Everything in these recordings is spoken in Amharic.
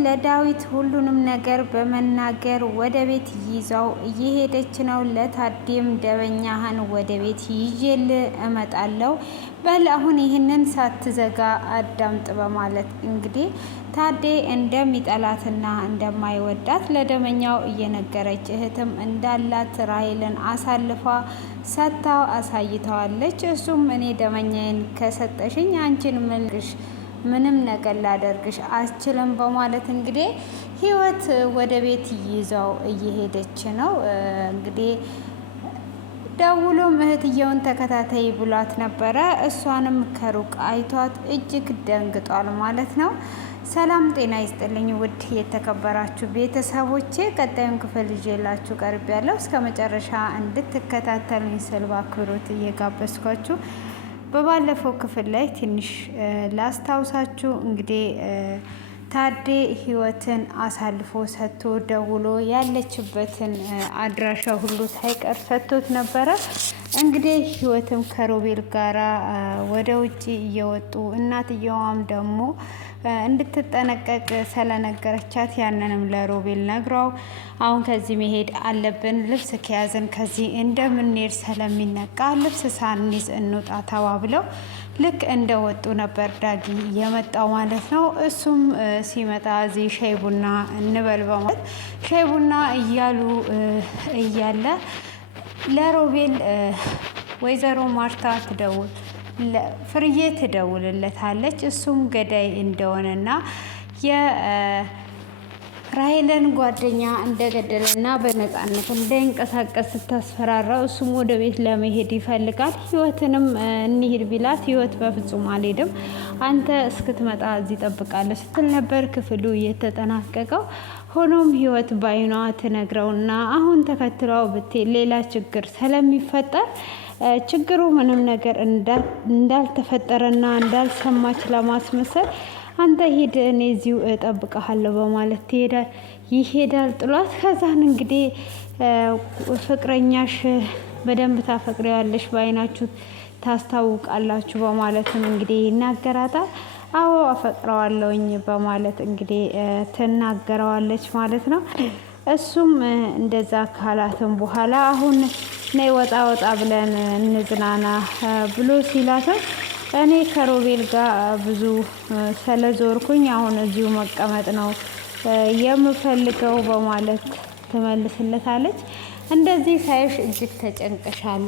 ለዳዊት ሁሉንም ነገር በመናገር ወደ ቤት ይዛው እየሄደች ነው። ለታዴም ደበኛህን ወደ ቤት ይዤል እመጣለሁ፣ በል አሁን ይህንን ሳትዘጋ አዳምጥ በማለት እንግዲህ ታዴ እንደሚጠላትና እንደማይወዳት ለደመኛው እየነገረች እህትም እንዳላት ራሔልን አሳልፋ ሰጥታው አሳይተዋለች። እሱም እኔ ደመኛዬን ከሰጠሽኝ አንቺን ምንም ነገር ላደርግሽ አልችልም በማለት እንግዲህ ህይወት ወደ ቤት ይዛው እየሄደች ነው። እንግዲህ ደውሎም እህትየውን ተከታታይ ብሏት ነበረ። እሷንም ከሩቅ አይቷት እጅግ ደንግጧል ማለት ነው። ሰላም ጤና ይስጥልኝ ውድ የተከበራችሁ ቤተሰቦቼ፣ ቀጣዩን ክፍል ይዤላችሁ ቀርብ ያለው እስከ መጨረሻ እንድትከታተሉኝ ስል በአክብሮት እየጋበዝኳችሁ በባለፈው ክፍል ላይ ትንሽ ላስታውሳችሁ። እንግዲህ ታዴ ህይወትን አሳልፎ ሰጥቶ ደውሎ ያለችበትን አድራሻ ሁሉ ሳይቀር ሰጥቶት ነበረ። እንግዲህ ህይወትም ከሮቤል ጋራ ወደ ውጭ እየወጡ እናትየዋም ደግሞ እንድትጠነቀቅ ስለነገረቻት ያንንም ለሮቤል ነግረው አሁን ከዚህ መሄድ አለብን፣ ልብስ ከያዝን ከዚህ እንደምንሄድ ስለሚነቃ ልብስ ሳንይዝ እንውጣ ተባብለው ልክ እንደወጡ ነበር ዳጊ የመጣው ማለት ነው። እሱም ሲመጣ እዚህ ሻይ ቡና እንበል በማለት ሻይ ቡና እያሉ እያለ ለሮቤል ወይዘሮ ማርታ ፍርዬ ትደውልለታለች። እሱም ገዳይ እንደሆነና የራሔልን ጓደኛ እንደገደለና በነፃነት እንዳይንቀሳቀስ ስታስፈራራው እሱም ወደ ቤት ለመሄድ ይፈልጋል። ህይወትንም እንሂድ ቢላት ህይወት በፍጹም አልሄድም፣ አንተ እስክትመጣ እዚህ እጠብቃለሁ ስትል ነበር ክፍሉ የተጠናቀቀው። ሆኖም ህይወት ባይኗ ትነግረውና አሁን ተከትለው ብትሄድ ሌላ ችግር ስለሚፈጠር ችግሩ ምንም ነገር እንዳልተፈጠረና እንዳልሰማች ለማስመሰል አንተ ሂድ እኔ እዚሁ እጠብቅሃለሁ በማለት ይሄዳል ጥሏት። ከዛን እንግዲህ ፍቅረኛሽ በደንብ ታፈቅሪዋለሽ፣ በአይናችሁ ታስታውቃላችሁ በማለትም እንግዲህ ይናገራታል። አዎ አፈቅረዋለሁኝ በማለት እንግዲህ ትናገረዋለች ማለት ነው። እሱም እንደዛ ካላትም በኋላ አሁን ነይ ወጣ ወጣ ብለን እንዝናና ብሎ ሲላትም እኔ ከሮቤል ጋር ብዙ ስለዞርኩኝ አሁን እዚሁ መቀመጥ ነው የምፈልገው በማለት ትመልስለታለች። እንደዚህ ሳይሽ እጅግ ተጨንቀሻል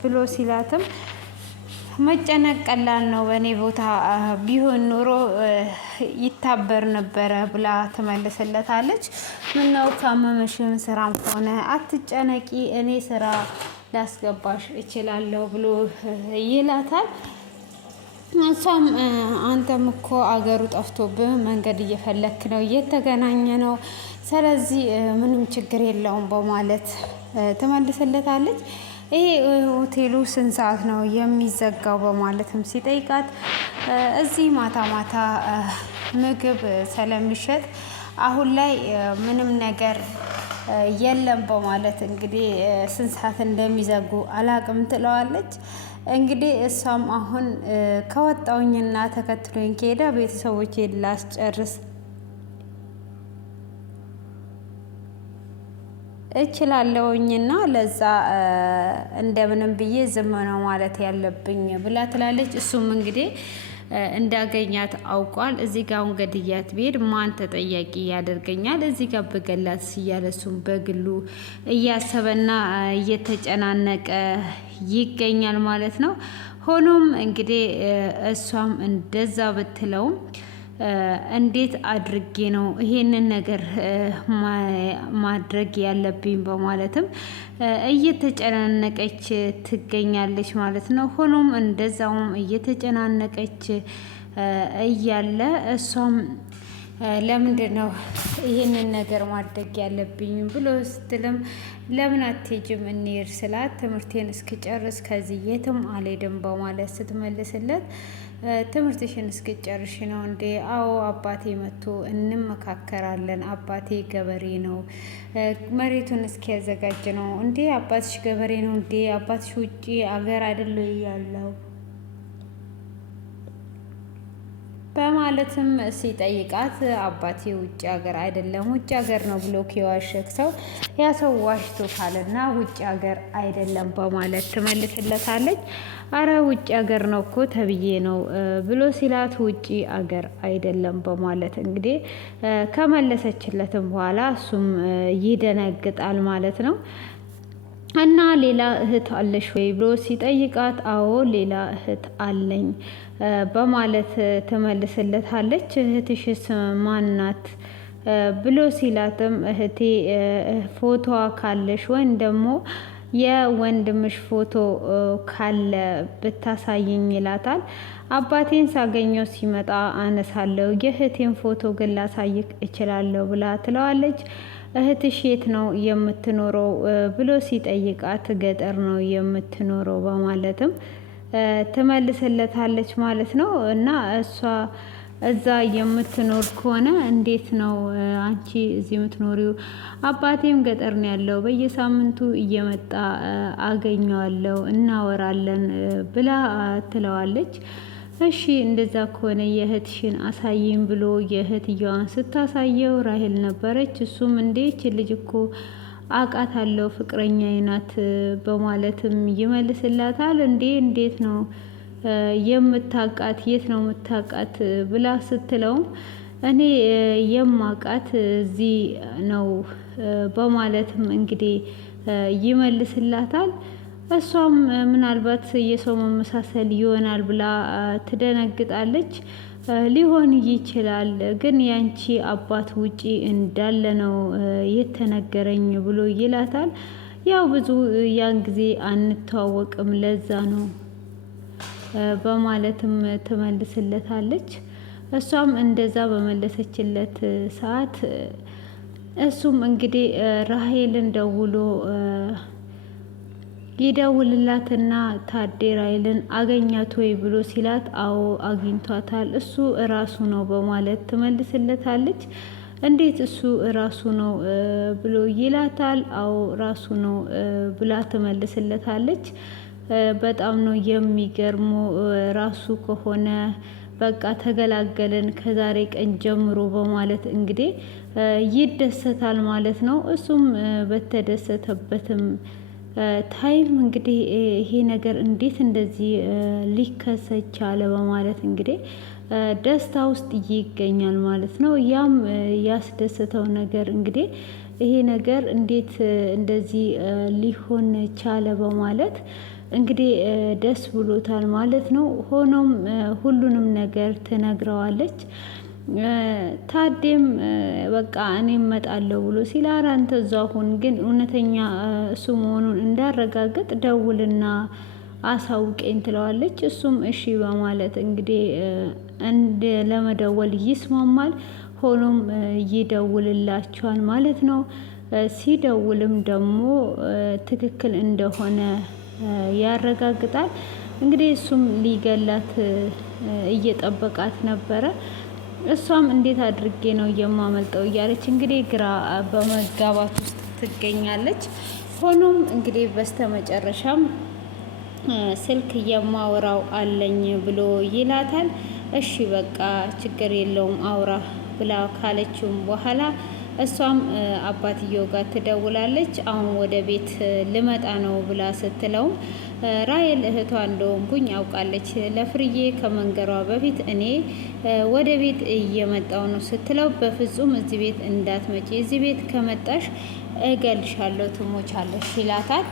ብሎ ሲላትም መጨነቅ ቀላል ነው፣ በእኔ ቦታ ቢሆን ኑሮ ይታበር ነበረ ብላ ትመልስለታለች። ምነው ካመመሽም ስራም ሆነ አትጨነቂ፣ እኔ ስራ ላስገባሽ እችላለሁ ብሎ ይላታል። እሷም አንተም እኮ አገሩ ጠፍቶብህ መንገድ እየፈለክ ነው፣ እየተገናኘ ነው፣ ስለዚህ ምንም ችግር የለውም በማለት ትመልስለታለች። ይሄ ሆቴሉ ስንት ሰዓት ነው የሚዘጋው በማለትም ሲጠይቃት እዚህ ማታ ማታ ምግብ ስለሚሸጥ አሁን ላይ ምንም ነገር የለም በማለት እንግዲህ ስንት ሰዓት እንደሚዘጉ አላቅም ትለዋለች። እንግዲህ እሷም አሁን ከወጣውኝና ተከትሎኝ ከሄደ ቤተሰቦቼን ላስጨርስ እችላለሁኝና ለዛ እንደምንም ብዬ ዝም ነው ማለት ያለብኝ ብላ ትላለች። እሱም እንግዲህ እንዳገኛት አውቋል። እዚህ ጋር አሁን ገድያት ብሄድ ማን ተጠያቂ ያደርገኛል? እዚህ ጋር በገላት እያለ እሱም በግሉ እያሰበና እየተጨናነቀ ይገኛል ማለት ነው። ሆኖም እንግዲህ እሷም እንደዛ ብትለውም እንዴት አድርጌ ነው ይሄንን ነገር ማድረግ ያለብኝ በማለትም እየተጨናነቀች ትገኛለች ማለት ነው። ሆኖም እንደዛውም እየተጨናነቀች እያለ እሷም ለምንድን ነው ይሄንን ነገር ማድረግ ያለብኝ ብሎ ስትልም ለምን አትሄጂም እንሂድ ስላት ትምህርቴን እስክጨርስ ከዚህ የትም አልሄድም በማለት ስትመልስለት ትምህርትሽን እስክጨርሽ ነው እንዴ? አዎ አባቴ መጥቶ እንመካከራለን። አባቴ ገበሬ ነው፣ መሬቱን እስኪያዘጋጅ ነው እንዴ? አባትሽ ገበሬ ነው እንዴ? አባትሽ ውጪ አገር አይደለ ያለው በማለትም ሲጠይቃት አባቴ ውጭ ሀገር አይደለም ውጭ ሀገር ነው ብሎ የዋሸክ ሰው ያ ሰው ዋሽቶታልና ውጭ ሀገር አይደለም በማለት ትመልስለታለች። አረ ውጭ ሀገር ነው እኮ ተብዬ ነው ብሎ ሲላት ውጭ ሀገር አይደለም በማለት እንግዲህ ከመለሰችለትም በኋላ እሱም ይደነግጣል ማለት ነው። እና ሌላ እህት አለሽ ወይ ብሎ ሲጠይቃት አዎ ሌላ እህት አለኝ በማለት ትመልስለታለች። እህትሽስ ማናት ብሎ ሲላትም እህቴ ፎቶዋ ካለሽ ወይም ደግሞ የወንድምሽ ፎቶ ካለ ብታሳይኝ ይላታል። አባቴን ሳገኘው ሲመጣ አነሳለሁ የእህቴን ፎቶ ግን ላሳይክ እችላለሁ ብላ ትለዋለች። እህትሽ የት ነው የምትኖረው ብሎ ሲጠይቃት ገጠር ነው የምትኖረው በማለትም ትመልስለታለች ማለት ነው። እና እሷ እዛ የምትኖር ከሆነ እንዴት ነው አንቺ እዚህ የምትኖሪው? አባቴም ገጠር ነው ያለው በየሳምንቱ እየመጣ አገኘዋለሁ እናወራለን ብላ ትለዋለች። እሺ እንደዛ ከሆነ የእህትሽን አሳይም ብሎ የእህትየዋን ስታሳየው ራሄል ነበረች። እሱም እንዴች ልጅ እኮ አውቃታለሁ ፍቅረኛዬ ናት በማለትም ይመልስላታል። እንዴት ነው የምታውቃት? የት ነው የምታውቃት ብላ ስትለውም እኔ የማውቃት እዚህ ነው በማለትም እንግዲህ ይመልስላታል። እሷም ምናልባት የሰው መመሳሰል ይሆናል ብላ ትደነግጣለች። ሊሆን ይችላል ግን ያንቺ አባት ውጪ እንዳለ ነው የተነገረኝ ብሎ ይላታል። ያው ብዙ ያን ጊዜ አንተዋወቅም ለዛ ነው በማለትም ትመልስለታለች። እሷም እንደዛ በመለሰችለት ሰዓት እሱም እንግዲህ ራሄልን ደውሎ ይደውልላትና ታዴ ራሄልን አገኛት ወይ ብሎ ሲላት አዎ አግኝቷታል እሱ እራሱ ነው በማለት ትመልስለታለች። እንዴት እሱ እራሱ ነው ብሎ ይላታል። አዎ ራሱ ነው ብላ ትመልስለታለች። በጣም ነው የሚገርመው ራሱ ከሆነ በቃ ተገላገልን ከዛሬ ቀን ጀምሮ በማለት እንግዲህ ይደሰታል ማለት ነው። እሱም በተደሰተበትም ታይም እንግዲህ ይሄ ነገር እንዴት እንደዚህ ሊከሰት ቻለ በማለት እንግዲህ ደስታ ውስጥ ይገኛል ማለት ነው። ያም ያስደሰተው ነገር እንግዲህ ይሄ ነገር እንዴት እንደዚህ ሊሆን ቻለ በማለት እንግዲህ ደስ ብሎታል ማለት ነው። ሆኖም ሁሉንም ነገር ትነግረዋለች። ታዴም በቃ እኔ እመጣለሁ ብሎ ሲል ኧረ አንተ እዛው ሁን፣ ግን እውነተኛ እሱ መሆኑን እንዳረጋግጥ ደውልና አሳውቄኝ ትለዋለች። እሱም እሺ በማለት እንግዲህ ለመደወል ይስማማል። ሆኖም ይደውልላቸዋል ማለት ነው። ሲደውልም ደግሞ ትክክል እንደሆነ ያረጋግጣል። እንግዲህ እሱም ሊገላት እየጠበቃት ነበረ። እሷም እንዴት አድርጌ ነው የማመልጠው እያለች እንግዲህ ግራ በመጋባት ውስጥ ትገኛለች። ሆኖም እንግዲህ በስተመጨረሻም ስልክ የማወራው አለኝ ብሎ ይላታል። እሺ በቃ ችግር የለውም አውራ ብላ ካለችውም በኋላ እሷም አባትየው ጋር ትደውላለች። አሁን ወደ ቤት ልመጣ ነው ብላ ስትለውም ራሄል እህቷ እንደሆንኩኝ አውቃለች። ለፍርዬ ከመንገሯ በፊት እኔ ወደ ቤት እየመጣው ነው ስትለው በፍጹም እዚህ ቤት እንዳትመጪ፣ እዚህ ቤት ከመጣሽ እገልሻለሁ፣ ትሞቻለሽ ይላታል።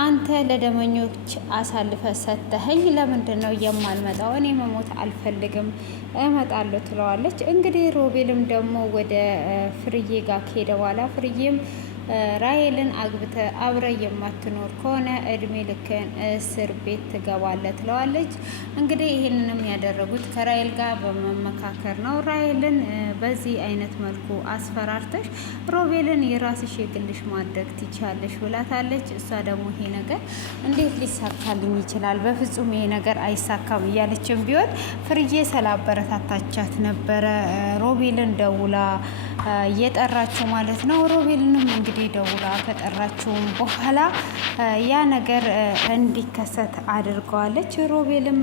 አንተ ለደመኞች አሳልፈ ሰተኸኝ ለምንድን ነው የማልመጣው? እኔ መሞት አልፈልግም፣ እመጣለሁ ትለዋለች። እንግዲህ ሮቤልም ደግሞ ወደ ፍርዬ ጋር ከሄደ በኋላ ፍርዬም ራሄልን አግብተ አብረ የማትኖር ከሆነ እድሜ ልክን እስር ቤት ትገባለህ ትለዋለች። እንግዲህ ይህንንም ያደረጉት ከራሄል ጋር በመመካከር ነው። ራሄልን በዚህ አይነት መልኩ አስፈራርተሽ ሮቤልን የራስሽ የግልሽ ማድረግ ትችያለሽ ብላታለች። እሷ ደግሞ ይሄ ነገር እንዴት ሊሳካልኝ ይችላል? በፍጹም ይሄ ነገር አይሳካም እያለችም ቢሆን ፍርዬ ስላበረታታቻት ነበረ ሮቤልን ደውላ እየጠራችው ማለት ነው። ሮቤልንም እንግዲህ እንግዲህ ደውላ ከጠራችውም በኋላ ያ ነገር እንዲከሰት አድርገዋለች። ሮቤልም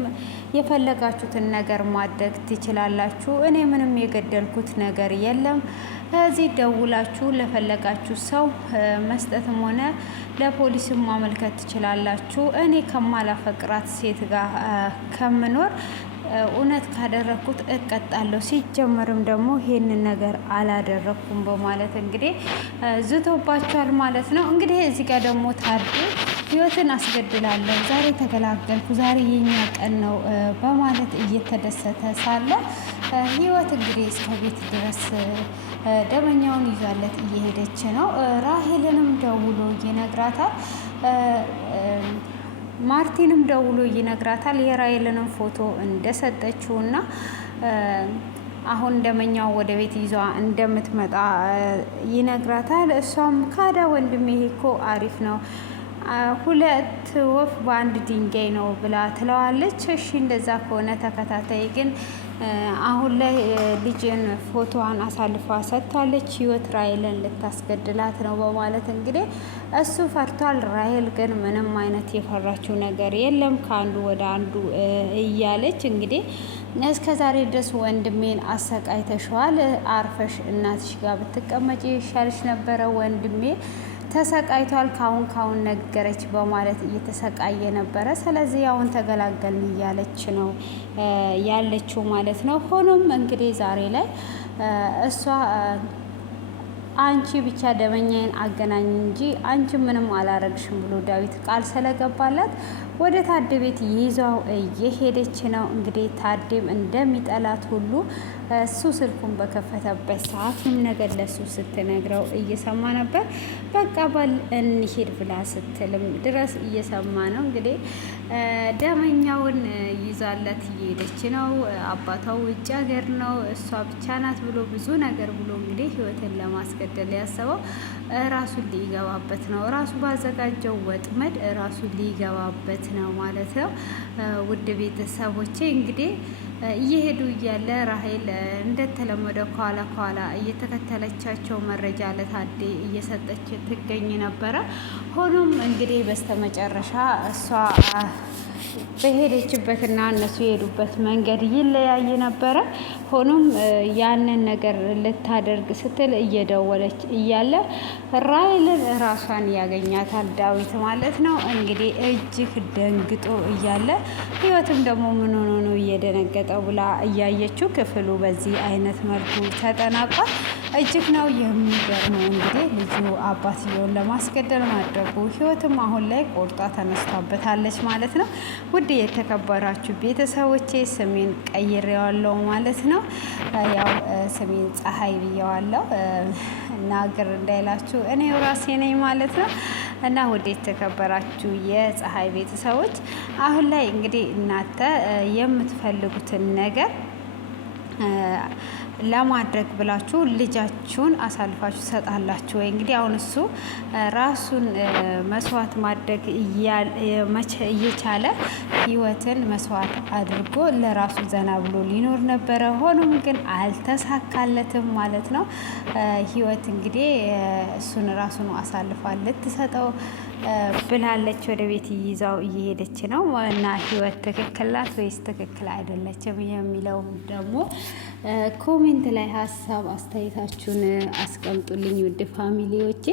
የፈለጋችሁትን ነገር ማድረግ ትችላላችሁ፣ እኔ ምንም የገደልኩት ነገር የለም፣ እዚህ ደውላችሁ ለፈለጋችሁ ሰው መስጠትም ሆነ ለፖሊስም ማመልከት ትችላላችሁ፣ እኔ ከማላፈቅራት ሴት ጋር ከምኖር እውነት ካደረግኩት እቀጣለሁ፣ ሲጀመርም ደግሞ ይሄንን ነገር አላደረግኩም በማለት እንግዲህ ዝቶባቸዋል ማለት ነው። እንግዲህ እዚህ ጋር ደግሞ ታርዴ ህይወትን አስገድላለሁ፣ ዛሬ ተገላገልኩ፣ ዛሬ የኛ ቀን ነው በማለት እየተደሰተ ሳለ ህይወት እንግዲህ እስከ ቤት ድረስ ደመኛውን ይዛለት እየሄደች ነው። ራሄልንም ደውሎ ይነግራታል። ማርቲንም ደውሎ ይነግራታል የራሄልንም ፎቶ እንደሰጠችውና አሁን ደመኛው ወደ ቤት ይዟ እንደምትመጣ ይነግራታል። እሷም ካዳ ወንድሜ ይሄ እኮ አሪፍ ነው፣ ሁለት ወፍ በአንድ ድንጋይ ነው ብላ ትለዋለች። እሺ እንደዛ ከሆነ ተከታታይ ግን አሁን ላይ ልጅን ፎቶዋን አሳልፋ ሰጥታለች። ህይወት ራሄልን ልታስገድላት ነው በማለት እንግዲህ እሱ ፈርቷል። ራሄል ግን ምንም አይነት የፈራችው ነገር የለም። ከአንዱ ወደ አንዱ እያለች እንግዲህ እስከ ዛሬ ድረስ ወንድሜን አሰቃይተሸዋል፣ አርፈሽ እናትሽ ጋር ብትቀመጪ ይሻልሽ ነበረ፣ ወንድሜ ተሰቃይቷል፣ ካሁን ነገረች በማለት እየተሰቃየ ነበረ። ስለዚህ አሁን ተገላገልን እያለች ነው ያለችው ማለት ነው። ሆኖም እንግዲህ ዛሬ ላይ እሷ አንቺ ብቻ ደመኛዬን አገናኝ እንጂ አንቺ ምንም አላረግሽም ብሎ ዳዊት ቃል ስለገባላት ወደ ታዴ ቤት ይዛው እየሄደች ነው። እንግዲህ ታዴም እንደሚጠላት ሁሉ እሱ ስልኩን በከፈተበት ሰዓትም ነገር ለሱ ስትነግረው እየሰማ ነበር። በቃ ባል እንሂድ ብላ ስትልም ድረስ እየሰማ ነው። እንግዲህ ደመኛውን ይዛለት እየሄደች ነው። አባቷ ውጭ ሀገር ነው፣ እሷ ብቻ ናት ብሎ ብዙ ነገር ብሎ እንግዲህ ህይወትን ለማስገደል ያሰበው ራሱን ሊገባበት ነው። ራሱ ባዘጋጀው ወጥመድ ራሱን ሊገባበት ነው ማለት ነው። ውድ ቤተሰቦቼ እንግዲህ እየሄዱ እያለ ራሄል እንደተለመደ ከኋላ እየተከተለቻቸው መረጃ ለታዴ እየሰጠች ትገኝ ነበረ። ሆኖም እንግዲህ በስተመጨረሻ እሷ በሄደችበትና እነሱ የሄዱበት መንገድ ይለያይ ነበረ። ሆኖም ያንን ነገር ልታደርግ ስትል እየደወለች እያለ ራሄልን ራሷን ያገኛታል ዳዊት ማለት ነው። እንግዲህ እጅግ ደንግጦ እያለ ህይወትም ደግሞ ምን ሆኖ ነው እየደነገጠው ብላ እያየችው ክፍሉ በዚህ አይነት መልኩ ተጠናቋል። እጅግ ነው የሚገርመው። እንግዲህ ልጁ አባትየውን ለማስገደል ማድረጉ ህይወትም አሁን ላይ ቆርጣ ተነስታበታለች ማለት ነው። ውድ የተከበራችሁ ቤተሰቦቼ ስሜን ቀይሬዋለሁ ማለት ነው። ያው ስሜን ፀሐይ ብዬዋለሁ እና ግር እንዳይላችሁ እኔው ራሴ ነኝ ማለት ነው። እና ውድ የተከበራችሁ የፀሐይ ቤተሰቦች አሁን ላይ እንግዲህ እናንተ የምትፈልጉትን ነገር ለማድረግ ብላችሁ ልጃችሁን አሳልፋችሁ ትሰጣላችሁ ወይ? እንግዲህ አሁን እሱ ራሱን መስዋዕት ማድረግ እየቻለ ህይወትን መስዋዕት አድርጎ ለራሱ ዘና ብሎ ሊኖር ነበረ። ሆኖም ግን አልተሳካለትም ማለት ነው። ህይወት እንግዲህ እሱን ራሱን አሳልፋ ልትሰጠው ብላለች። ወደ ቤት ይዛው እየሄደች ነው እና ህይወት ትክክል ናት ወይስ ትክክል አይደለችም የሚለው ደግሞ ኮሜንት ላይ ሀሳብ አስተያየታችሁን አስቀምጡልኝ ውድ ፋሚሊዎቼ።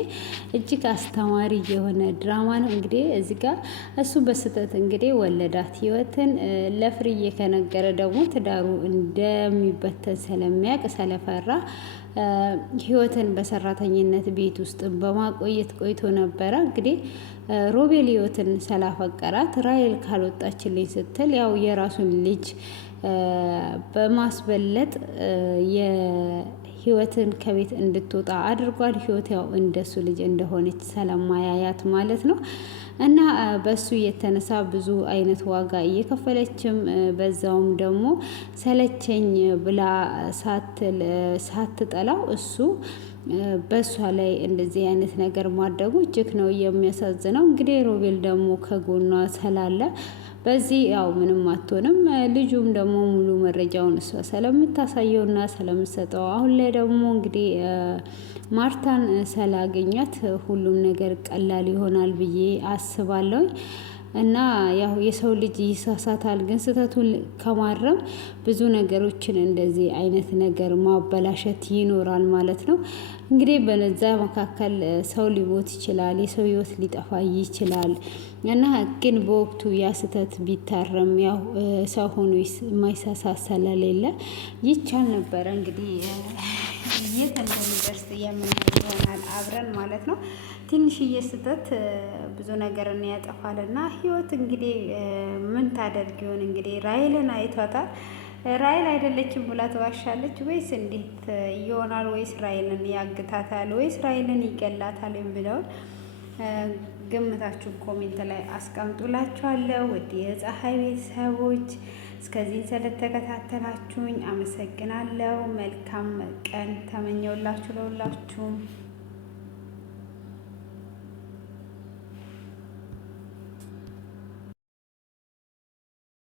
እጅግ አስተማሪ የሆነ ድራማ ነው። እንግዲህ እዚህ ጋር እሱ በስህተት እንግዲህ ወለዳት ህይወትን ለፍርዬ ከነገረ ደግሞ ትዳሩ እንደሚበተን ስለሚያውቅ ስለፈራ ህይወትን በሰራተኝነት ቤት ውስጥ በማቆየት ቆይቶ ነበረ። እንግዲህ ሮቤል ህይወትን ስላፈቀራት ራሄል ካልወጣችልኝ ስትል ያው የራሱን ልጅ በማስበለጥ የህይወትን ከቤት እንድትወጣ አድርጓል። ህይወት ያው እንደሱ ልጅ እንደሆነች ስለማያያት ማለት ነው። እና በሱ የተነሳ ብዙ አይነት ዋጋ እየከፈለችም በዛውም ደግሞ ሰለቸኝ ብላ ሳትጠላው እሱ በእሷ ላይ እንደዚህ አይነት ነገር ማድረጉ እጅግ ነው የሚያሳዝነው። እንግዲህ ሮቤል ደግሞ ከጎኗ ስላለ በዚህ ያው ምንም አትሆንም። ልጁም ደግሞ ሙሉ መረጃውን እሷ ስለምታሳየውና ስለምትሰጠው አሁን ላይ ደግሞ እንግዲህ ማርታን ስላገኛት ሁሉም ነገር ቀላል ይሆናል ብዬ አስባለሁ። እና ያው የሰው ልጅ ይሳሳታል፣ ግን ስህተቱን ከማረም ብዙ ነገሮችን እንደዚህ አይነት ነገር ማበላሸት ይኖራል ማለት ነው። እንግዲህ በነዛ መካከል ሰው ሊሞት ይችላል፣ የሰው ህይወት ሊጠፋ ይችላል። እና ግን በወቅቱ ያ ስህተት ቢታረም ያው ሰው ሆኖ የማይሳሳት ስለሌለ ይቻል ነበረ። እንግዲህ የት እንደሚደርስ የምናየው ይሆናል አብረን ማለት ነው። ትንሽዬ ስህተት ብዙ ነገርን ያጠፋልና ህይወት እንግዲህ ምን ታደርግ ይሆን እንግዲህ ራሔልን አይቷታል። ራሔል አይደለችም ብላ ትዋሻለች ወይስ እንዴት ይሆናል? ወይስ ራሔልን ያግታታል? ወይስ ራሔልን ይገላታል? የሚለውን ግምታችሁን ኮሜንት ላይ አስቀምጡላችኋለሁ። ውድ የፀሐይ ቤተሰቦች እስከዚህ ስለተከታተላችሁኝ አመሰግናለሁ። መልካም ቀን ተመኘውላችሁ ለሁላችሁም።